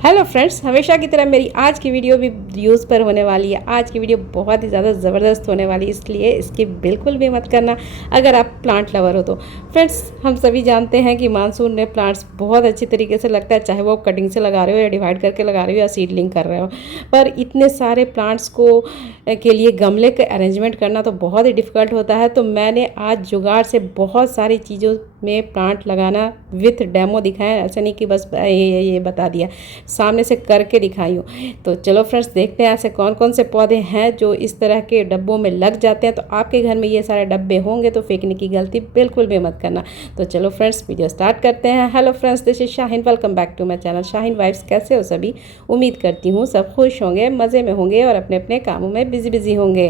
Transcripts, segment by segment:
Hello friends, हमेशा की तरह मेरी आज की वीडियो भी व्यूज़ पर होने वाली है। आज की वीडियो बहुत ही ज़्यादा ज़बरदस्त होने वाली है, इसलिए इसकी बिल्कुल भी मत करना अगर आप प्लांट लवर हो तो। फ्रेंड्स, हम सभी जानते हैं कि मानसून में प्लांट्स बहुत अच्छी तरीके से लगता है, चाहे वो कटिंग से लगा रहे हो या डिवाइड करके लगा रहे हो या सीडलिंग कर रहे हो। पर इतने सारे प्लांट्स को के लिए गमले के अरेंजमेंट करना तो बहुत ही डिफ़िकल्ट होता है। तो मैंने आज जुगाड़ से बहुत सारी चीज़ों में प्लांट लगाना विथ डेमो दिखाया। ऐसा नहीं कि बस ये बता दिया, सामने से करके दिखाई हूँ। तो चलो फ्रेंड्स, देखते हैं ऐसे कौन कौन से पौधे हैं जो इस तरह के डब्बों में लग जाते हैं। तो आपके घर में ये सारे डब्बे होंगे तो फेंकने की गलती बिल्कुल भी मत करना। तो चलो फ्रेंड्स, वीडियो स्टार्ट करते हैं। Hello friends, this is Shaheen, welcome back to my channel Shaheen vibes. कैसे हो सभी? उम्मीद करती हूँ सब खुश होंगे, मज़े में होंगे और अपने अपने कामों में बिजी होंगे।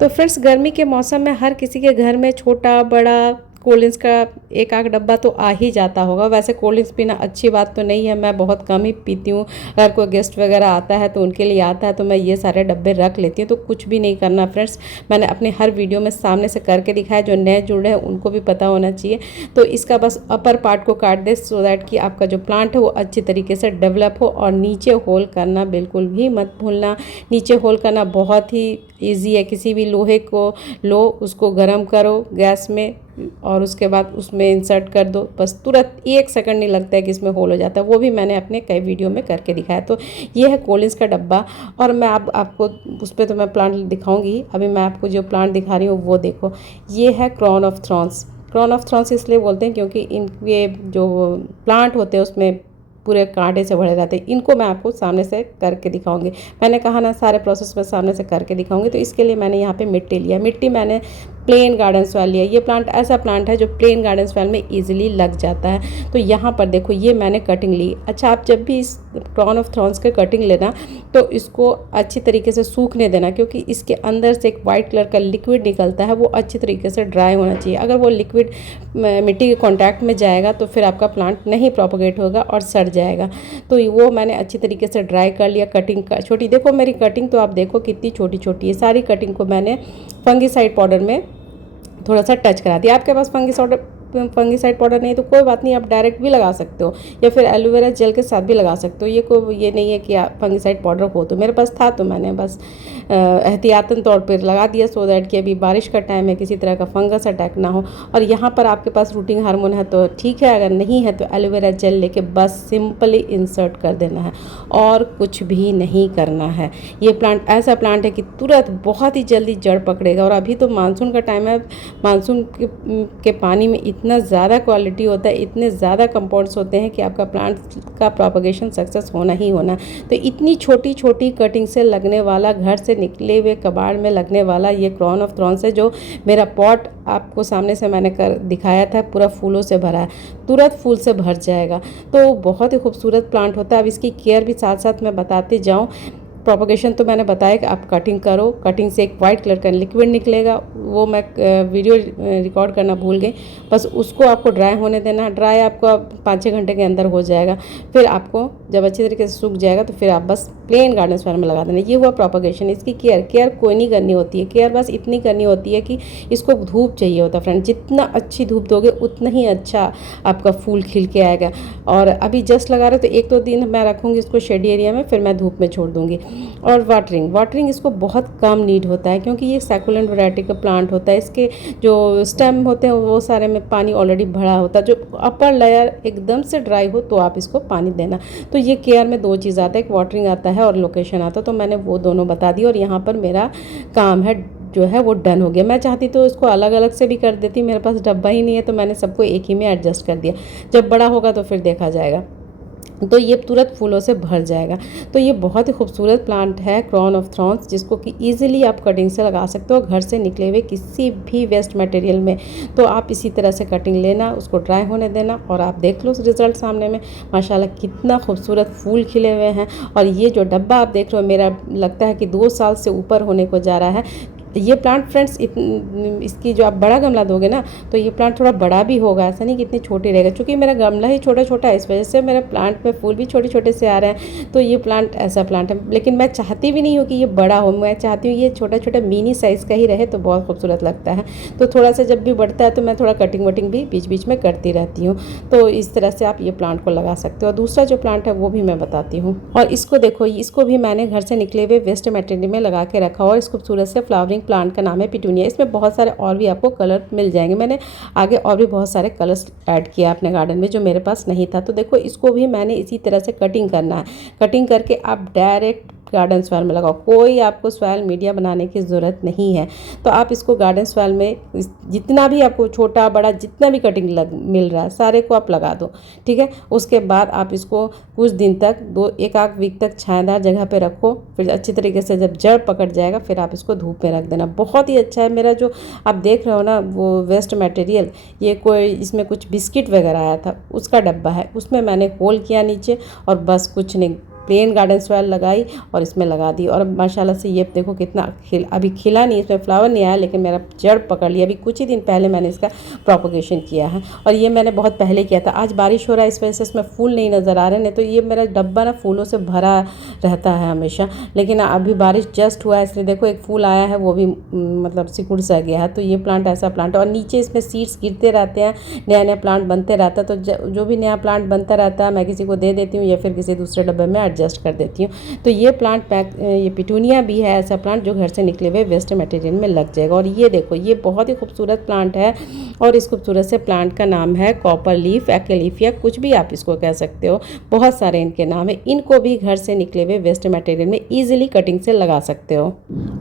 तो फ्रेंड्स, गर्मी के मौसम में हर किसी के घर में छोटा बड़ा कोल्ड ड्रिंक्स का एक आध डब्बा तो आ ही जाता होगा। वैसे कोल्ड ड्रिंक्स पीना अच्छी बात तो नहीं है, मैं बहुत कम ही पीती हूँ। अगर कोई गेस्ट वगैरह आता है तो उनके लिए आता है तो मैं ये सारे डब्बे रख लेती हूँ। तो कुछ भी नहीं करना फ्रेंड्स, मैंने अपने हर वीडियो में सामने से करके दिखाया। जो नए जुड़ रहे हैं उनको भी पता होना चाहिए। तो इसका बस अपर पार्ट को काट दे सो दैट कि आपका जो प्लांट है वो अच्छी तरीके से डेवलप हो। और नीचे होल करना बिल्कुल भी मत भूलना। नीचे होल करना बहुत ही ईजी है। किसी भी लोहे को लो, उसको गर्म करो गैस में और उसके बाद उसमें इंसर्ट कर दो। बस तुरंत 1 सेकंड नहीं लगता है कि इसमें होल हो जाता है। वो भी मैंने अपने कई वीडियो में करके दिखाया। तो ये है कोल्ड ड्रिंक्स का डब्बा। और मैं अब आपको उस पर तो मैं प्लांट दिखाऊंगी। अभी मैं आपको जो प्लांट दिखा रही हूँ वो देखो, ये है crown of thorns. Crown of thorns इसलिए बोलते हैं क्योंकि इनके जो प्लांट होते हैं उसमें पूरे कांटे से भरे रहते हैं। इनको मैं आपको सामने से करके दिखाऊंगी। मैंने कहा ना, सारे प्रोसेस में सामने से करके दिखाऊंगी। तो इसके लिए मैंने यहाँ पे मिट्टी लिया। मिट्टी मैंने प्लेन गार्डन सॉइल लिया। ये प्लांट ऐसा प्लांट है जो प्लेन गार्डन सॉइल में इजीली लग जाता है। तो यहाँ पर देखो, ये मैंने कटिंग ली। अच्छा, आप जब भी इस क्रॉन ऑफ थॉर्न्स के कटिंग लेना तो इसको अच्छी तरीके से सूखने देना, क्योंकि इसके अंदर से एक वाइट कलर का लिक्विड निकलता है, वो अच्छी तरीके से ड्राई होना चाहिए। अगर वो लिक्विड मिट्टी के कॉन्टैक्ट में जाएगा तो फिर आपका प्लांट नहीं प्रोपोगेट होगा और सड़ जाएगा। तो वो मैंने अच्छी तरीके से ड्राई कर लिया। कटिंग का छोटी, देखो मेरी कटिंग तो आप देखो कितनी छोटी छोटी है। सारी कटिंग को मैंने फंगीसाइड पाउडर में थोड़ा सा टच करा दिया। आपके पास फंगीसाइड पाउडर नहीं तो कोई बात नहीं, आप डायरेक्ट भी लगा सकते हो या फिर एलोवेरा जेल के साथ भी लगा सकते हो। ये नहीं है कि आप फंगीसाइड पाउडर हो। तो मेरे पास था तो मैंने बस एहतियातन तौर पर लगा दिया सो दैट कि अभी बारिश का टाइम है, किसी तरह का फंगस अटैक ना हो। और यहाँ पर आपके पास रूटिंग हार्मोन है तो ठीक है, अगर नहीं है तो एलोवेरा जेल लेके बस सिंपली इंसर्ट कर देना है और कुछ भी नहीं करना है। ये प्लांट ऐसा प्लांट है कि तुरंत बहुत ही जल्दी जड़ पकड़ेगा। और अभी तो मानसून का टाइम है। मानसून के पानी में इतना ज़्यादा क्वालिटी होता है, इतने ज़्यादा कंपाउंड्स होते हैं कि आपका प्लांट का प्रोपगेशन सक्सेस होना ही होना। तो इतनी छोटी छोटी कटिंग से लगने वाला, घर से निकले हुए कबाड़ में लगने वाला ये क्रॉन ऑफ थॉर्न्स है। जो मेरा पॉट आपको सामने से मैंने कर दिखाया था, पूरा फूलों से भरा है, तुरंत फूल से भर जाएगा। तो बहुत ही खूबसूरत प्लांट होता है। अब इसकी केयर भी साथ साथ मैं बताते जाऊँ। प्रोपगेशन तो मैंने बताया कि आप कटिंग करो, कटिंग से एक वाइट कलर का लिक्विड निकलेगा, वो मैं वीडियो रिकॉर्ड करना भूल गई। बस उसको आपको ड्राई होने देना। ड्राई आपको 5-6 घंटे के अंदर हो जाएगा। फिर आपको जब अच्छी तरीके से सूख जाएगा तो फिर आप बस प्लेन गार्डन सॉइल में लगा देना। ये हुआ प्रोपगेशन। इसकी केयर कोई नहीं करनी होती है। केयर बस इतनी करनी होती है कि इसको धूप चाहिए होता है फ्रेंड। जितना अच्छी धूप दोगे उतना ही अच्छा आपका फूल खिल के आएगा। और अभी जस्ट लगा रहे तो 1-2 दिन मैं रखूँगी इसको शेडी एरिया में, फिर मैं धूप में छोड़ दूँगी। और वाटरिंग इसको बहुत कम नीड होता है, क्योंकि ये सैकुलेंट वैरायटी का प्लांट होता है। इसके जो स्टेम होते हैं वो सारे में पानी ऑलरेडी भरा होता है। जो अपर लेयर एकदम से ड्राई हो तो आप इसको पानी देना। तो ये केयर में 2 चीज़ आता है, एक वाटरिंग आता है और लोकेशन आता है। तो मैंने वो दोनों बता दी और यहाँ पर मेरा काम है जो है वो डन हो गया। मैं चाहती तो इसको अलग अलग से भी कर देती, मेरे पास डब्बा ही नहीं है तो मैंने सबको एक ही में एडजस्ट कर दिया। जब बड़ा होगा तो फिर देखा जाएगा। तो ये तुरंत फूलों से भर जाएगा। तो ये बहुत ही खूबसूरत प्लांट है क्रॉन ऑफ थॉर्न्स, जिसको कि ईजिली आप कटिंग से लगा सकते हो घर से निकले हुए किसी भी वेस्ट मटेरियल में। तो आप इसी तरह से कटिंग लेना, उसको ड्राई होने देना और आप देख लो रिजल्ट सामने में। माशाल्लाह कितना खूबसूरत फूल खिले हुए हैं। और ये जो डब्बा आप देख रहे हो, मेरा लगता है कि 2 साल से ऊपर होने को जा रहा है। ये प्लांट फ्रेंड्स इसकी जो आप बड़ा गमला दोगे ना तो ये प्लांट थोड़ा बड़ा भी होगा, ऐसा नहीं कि इतनी छोटी रहेगा। क्योंकि मेरा गमला ही छोटा छोटा है, इस वजह से मेरा प्लांट में फूल भी छोटे छोटे से आ रहे हैं। तो ये प्लांट ऐसा प्लांट है, लेकिन मैं चाहती भी नहीं हूँ कि ये बड़ा हो, मैं चाहती हूँ ये छोटा छोटा मिनी साइज़ का ही रहे तो बहुत खूबसूरत लगता है। तो थोड़ा सा जब भी बढ़ता है तो मैं थोड़ा कटिंग वटिंग भी बीच बीच में करती रहती हूँ। तो इस तरह से आप ये प्लांट को लगा सकते हो। दूसरा जो प्लांट है वो भी मैं बताती हूँ। और इसको देखो, इसको भी मैंने घर से निकले हुए वेस्ट मटेरियल में लगा के रखा और इस खूबसूरत से फ्लावरिंग प्लांट का नाम है पिटूनिया। इसमें बहुत सारे और भी आपको कलर मिल जाएंगे। मैंने आगे और भी बहुत सारे कलर्स ऐड किया अपने गार्डन में जो मेरे पास नहीं था। तो देखो, इसको भी मैंने इसी तरह से कटिंग करना है। कटिंग करके आप डायरेक्ट गार्डन सॉइल में लगाओ, कोई आपको सॉइल मीडिया बनाने की ज़रूरत नहीं है। तो आप इसको गार्डन सॉइल में जितना भी आपको छोटा बड़ा जितना भी कटिंग मिल रहा है सारे को आप लगा दो, ठीक है। उसके बाद आप इसको कुछ दिन तक एक आध वीक तक छायादार जगह पे रखो। फिर अच्छी तरीके से जब जड़ पकड़ जाएगा फिर आप इसको धूप में रख देना। बहुत ही अच्छा है। मेरा जो आप देख रहे हो ना वो वेस्ट मटेरियल, ये कोई इसमें कुछ बिस्किट वगैरह आया था उसका डब्बा है, उसमें मैंने होल किया नीचे और बस कुछ नहीं, प्लेन गार्डन सॉइल लगाई और इसमें लगा दी। और माशाल्लाह से ये देखो कितना अभी खिला नहीं, इसमें फ्लावर नहीं आया लेकिन मेरा जड़ पकड़ लिया। अभी कुछ ही दिन पहले मैंने इसका प्रोपगेशन किया है और ये मैंने बहुत पहले किया था। आज बारिश हो रहा है इस वजह से इसमें फूल नहीं नज़र आ रहे हैं, नहीं तो ये मेरा डब्बा ना फूलों से भरा रहता है हमेशा। लेकिन अभी बारिश जस्ट हुआ है इसलिए देखो एक फूल आया है, वो भी मतलब सिकुड़ सा गया है। तो ये प्लांट ऐसा प्लांट है और नीचे इसमें सीड्स गिरते रहते हैं, नया नया प्लांट बनते रहता है। तो जो भी नया प्लांट बनता रहता है मैं किसी को दे देती हूँ या फिर किसी दूसरे डब्बे में एडजस्ट कर देती हूँ। तो ये प्लांट ये पिटूनिया भी है ऐसा प्लांट जो घर से निकले हुए वेस्ट मटेरियल में लग जाएगा। और ये देखो, ये बहुत ही खूबसूरत प्लांट है और इस खूबसूरत से प्लांट का नाम है कॉपर लीफ एक्लेफिया, कुछ भी आप इसको कह सकते हो, बहुत सारे इनके नाम है। इनको भी घर से निकले हुए वेस्ट मटेरियल में ईजिली कटिंग से लगा सकते हो।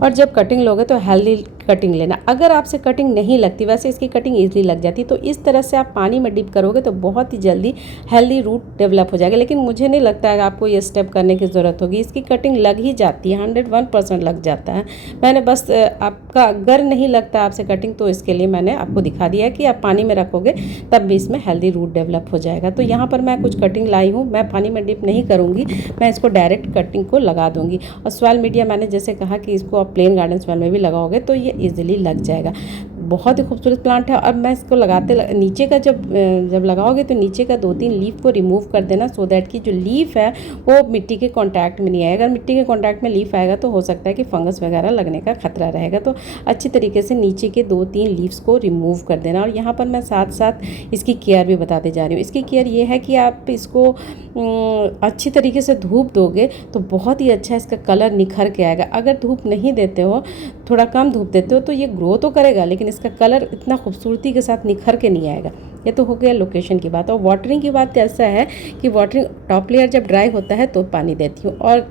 और जब कटिंग लोगे तो हेल्दी कटिंग लेना। अगर आपसे कटिंग नहीं लगती, वैसे इसकी कटिंग ईजिली लग जाती, तो इस तरह से आप पानी में डिप करोगे तो बहुत ही जल्दी हेल्दी रूट डेवलप हो जाएगा। लेकिन मुझे नहीं लगता है आपको ये स्टेप करने की ज़रूरत होगी, इसकी कटिंग लग ही जाती है, 101% लग जाता है। मैंने बस आपका अगर नहीं लगता आपसे कटिंग तो इसके लिए मैंने आपको दिखा दिया है कि आप पानी में रखोगे तब भी इसमें हेल्दी रूट डेवलप हो जाएगा। तो यहाँ पर मैं कुछ कटिंग लाई हूँ, मैं पानी में डिप नहीं करूँगी, मैं इसको डायरेक्ट कटिंग को लगा दूँगी। और सॉइल मीडिया मैंने जैसे कहा कि इसको आप प्लेन गार्डन सॉइल में भी लगाओगे तो ये ईजिली लग जाएगा। बहुत ही खूबसूरत प्लांट है। और मैं इसको नीचे का जब लगाओगे तो नीचे का 2-3 लीफ को रिमूव कर देना, सो दैट कि जो लीफ है वो मिट्टी के कांटेक्ट में नहीं आएगा। अगर मिट्टी के कांटेक्ट में लीफ आएगा तो हो सकता है कि फंगस वगैरह लगने का खतरा रहेगा। तो अच्छी तरीके से नीचे के 2-3 लीव्स को रिमूव कर देना। और यहाँ पर मैं साथ साथ इसकी केयर भी बताते जा रही हूँ। इसकी केयर ये है कि आप इसको अच्छी तरीके से धूप दोगे तो बहुत ही अच्छा इसका कलर निखर के आएगा। अगर धूप नहीं देते हो, थोड़ा कम धूप देते हो तो ये ग्रो तो करेगा लेकिन इसका कलर इतना खूबसूरती के साथ निखर के नहीं आएगा। ये तो हो गया लोकेशन की बात। और वाटरिंग की बात ऐसा है कि वाटरिंग टॉप लेयर जब ड्राई होता है तो पानी देती हूँ। और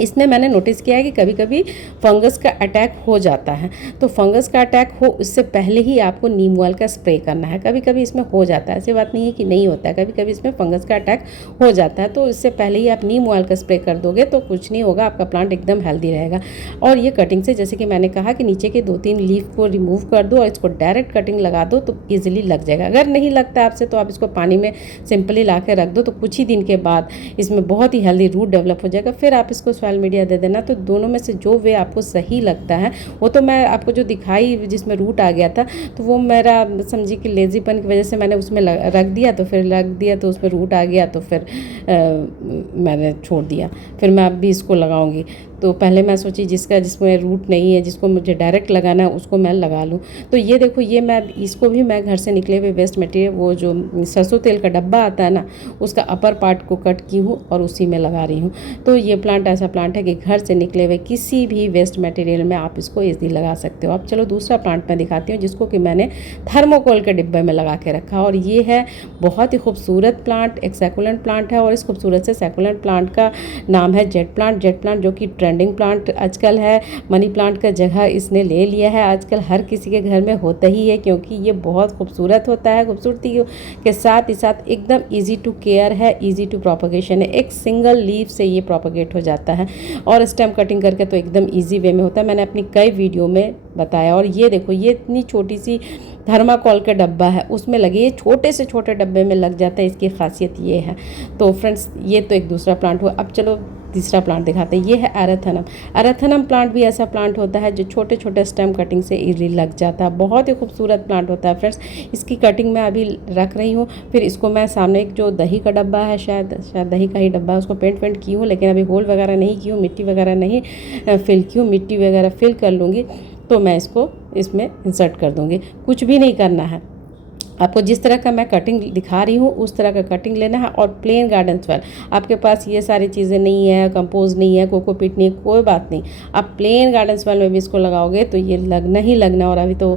इसमें मैंने नोटिस किया है कि कभी कभी फंगस का अटैक हो जाता है, तो फंगस का अटैक हो उससे पहले ही आपको नीम ऑयल का स्प्रे करना है। कभी कभी इसमें हो जाता है, ऐसी बात नहीं है कि नहीं होता है, कभी कभी इसमें फंगस का अटैक हो जाता है। तो इससे पहले ही आप नीम ऑयल का स्प्रे कर दोगे तो कुछ नहीं होगा, आपका प्लांट एकदम हेल्दी रहेगा। और ये कटिंग से, जैसे कि मैंने कहा कि नीचे के 2-3 लीफ को रिमूव कर दो और इसको डायरेक्ट कटिंग लगा दो तो ईजिली लग जाएगा। अगर नहीं लगता आपसे तो आप इसको पानी में सिंपली ला के रख दो, तो कुछ ही दिन के बाद इसमें बहुत ही हेल्दी रूट डेवलप हो जाएगा। फिर आप इसको सॉइल मीडिया दे देना। तो दोनों में से जो वे आपको सही लगता है, वो तो मैं आपको जो दिखाई जिसमें रूट आ गया था तो वो मेरा समझिए कि लेजीपन की वजह से मैंने उसमें रख दिया, तो फिर रख दिया तो उसमें रूट आ गया तो फिर मैंने छोड़ दिया। फिर मैं अब भी इसको लगाऊंगी। तो पहले मैं सोची जिसमें रूट नहीं है, जिसको मुझे डायरेक्ट लगाना है उसको मैं लगा लूँ। तो ये देखो, ये इसको भी मैं घर से निकले हुए वेस्ट मटेरियल, वो जो सरसों तेल का डब्बा आता है ना, उसका अपर पार्ट को कट की हूँ और उसी में लगा रही हूँ। तो ये प्लांट ऐसा प्लांट है कि घर से निकले हुए किसी भी वेस्ट मटेरियल में आप इसको ईजिली लगा सकते हो। अब चलो दूसरा प्लांट मैं दिखाती हूँ जिसको कि मैंने थर्मोकोल के डिब्बे में लगा के रखा। और ये है बहुत ही खूबसूरत प्लांट, एक सैकुलेंट प्लांट है। और इस खूबसूरत से सैकुलेंट प्लांट का नाम है जेट प्लांट। जेट प्लांट जो कि ट्रेंडिंग प्लांट आजकल है, मनी प्लांट का जगह इसने ले लिया है। आजकल हर किसी के घर में होता ही है क्योंकि ये बहुत खूबसूरत होता है। खूबसूरती के साथ ही साथ एकदम इजी टू केयर है, इजी टू प्रोपगेशन है। एक सिंगल लीफ से ये प्रोपगेट हो जाता है और स्टेम कटिंग करके तो एकदम इजी वे में होता है। मैंने अपनी कई वीडियो में बताया। और ये देखो, ये इतनी छोटी सी थर्माकोल का डब्बा है, उसमें लगे, ये छोटे से छोटे डब्बे में लग जाता है, इसकी खासियत ये है। तो फ्रेंड्स, ये तो एक दूसरा प्लांट हुआ। अब चलो तीसरा प्लांट दिखाते हैं। ये है एरेथनम। एरेथनम प्लांट भी ऐसा प्लांट होता है जो छोटे छोटे स्टेम कटिंग से इजीली लग जाता है। बहुत ही खूबसूरत प्लांट होता है फ्रेंड्स। इसकी कटिंग मैं अभी रख रही हूँ। फिर इसको मैं सामने एक जो दही का डब्बा है, शायद दही का ही डब्बा है, उसको पेंट की हूँ, लेकिन अभी होल वगैरह नहीं की हूँ, मिट्टी वगैरह नहीं फिल की हूँ। मिट्टी वगैरह फिल कर लूँगी तो मैं इसको इसमें इंसर्ट कर दूँगी। कुछ भी नहीं करना है आपको, जिस तरह का मैं कटिंग दिखा रही हूँ उस तरह का कटिंग लेना है। और प्लेन गार्डन सॉइल, आपके पास ये सारी चीज़ें नहीं है, कंपोज नहीं है, कोकोपीट नहीं है, कोई बात नहीं, आप प्लेन गार्डन सॉइल में भी इसको लगाओगे तो ये लगना ही लगना। और अभी तो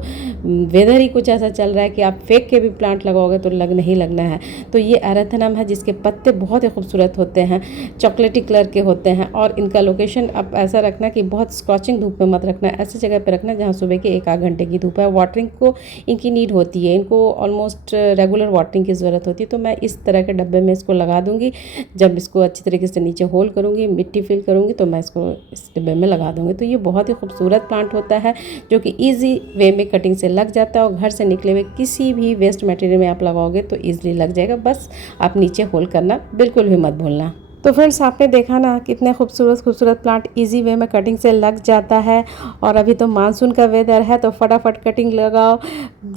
वेदर ही कुछ ऐसा चल रहा है कि आप फेंक के भी प्लांट लगाओगे तो लगना ही लगना है। तो ये एरेथनम है जिसके पत्ते बहुत ही खूबसूरत होते हैं, चॉकलेटी कलर के होते हैं। और इनका लोकेशन आप ऐसा रखना कि बहुत स्कॉचिंग धूप में मत रखना, ऐसी जगह पर रखना जहाँ सुबह के 1 आध घंटे की धूप है। वाटरिंग को इनकी नीड होती है, इनको ऑलमोस्ट रेगुलर वाटरिंग की ज़रूरत होती है। तो मैं इस तरह के डब्बे में इसको लगा दूंगी। जब इसको अच्छी तरीके से नीचे होल करूंगी, मिट्टी फिल करूंगी, तो मैं इसको इस डब्बे में लगा दूंगी। तो ये बहुत ही खूबसूरत प्लांट होता है जो कि ईजी वे में कटिंग से लग जाता है। और घर से निकले हुए किसी भी वेस्ट मटेरियल में आप लगाओगे तो ईजिली लग जाएगा। बस आप नीचे होल करना बिल्कुल भी मत भूलना। तो फ्रेंड्स आपने देखा ना कितने खूबसूरत प्लांट इजी वे में कटिंग से लग जाता है। और अभी तो मानसून का वेदर है तो फटाफट कटिंग लगाओ।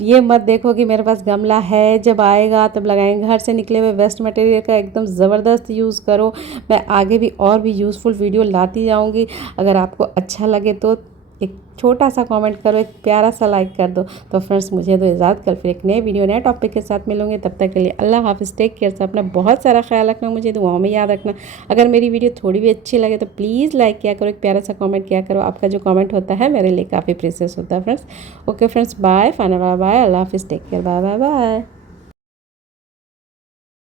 ये मत देखो कि मेरे पास गमला है, जब आएगा तब लगाएंगे। घर से निकले हुए वेस्ट मटेरियल का एकदम ज़बरदस्त यूज़ करो। मैं आगे भी और भी यूज़फुल वीडियो लाती जाऊँगी। अगर आपको अच्छा लगे तो एक छोटा सा कमेंट करो, एक प्यारा सा लाइक कर दो। तो फ्रेंड्स मुझे तो इजाज़त, कल फिर एक नए वीडियो नए टॉपिक के साथ मिलूंगे। तब तक के लिए अल्लाह हाफिज़, टेक केयर से अपना बहुत सारा ख्याल रखना, मुझे दुआओं में याद रखना। अगर मेरी वीडियो थोड़ी भी अच्छी लगे तो प्लीज़ लाइक किया करो, एक प्यारा सा कमेंट किया करो। आपका जो कमेंट होता है मेरे लिए काफ़ी प्रेशियस होता है friends. Okay friends, bye, final bye, अल्लाह हाफिज़, take care, bye bye bye.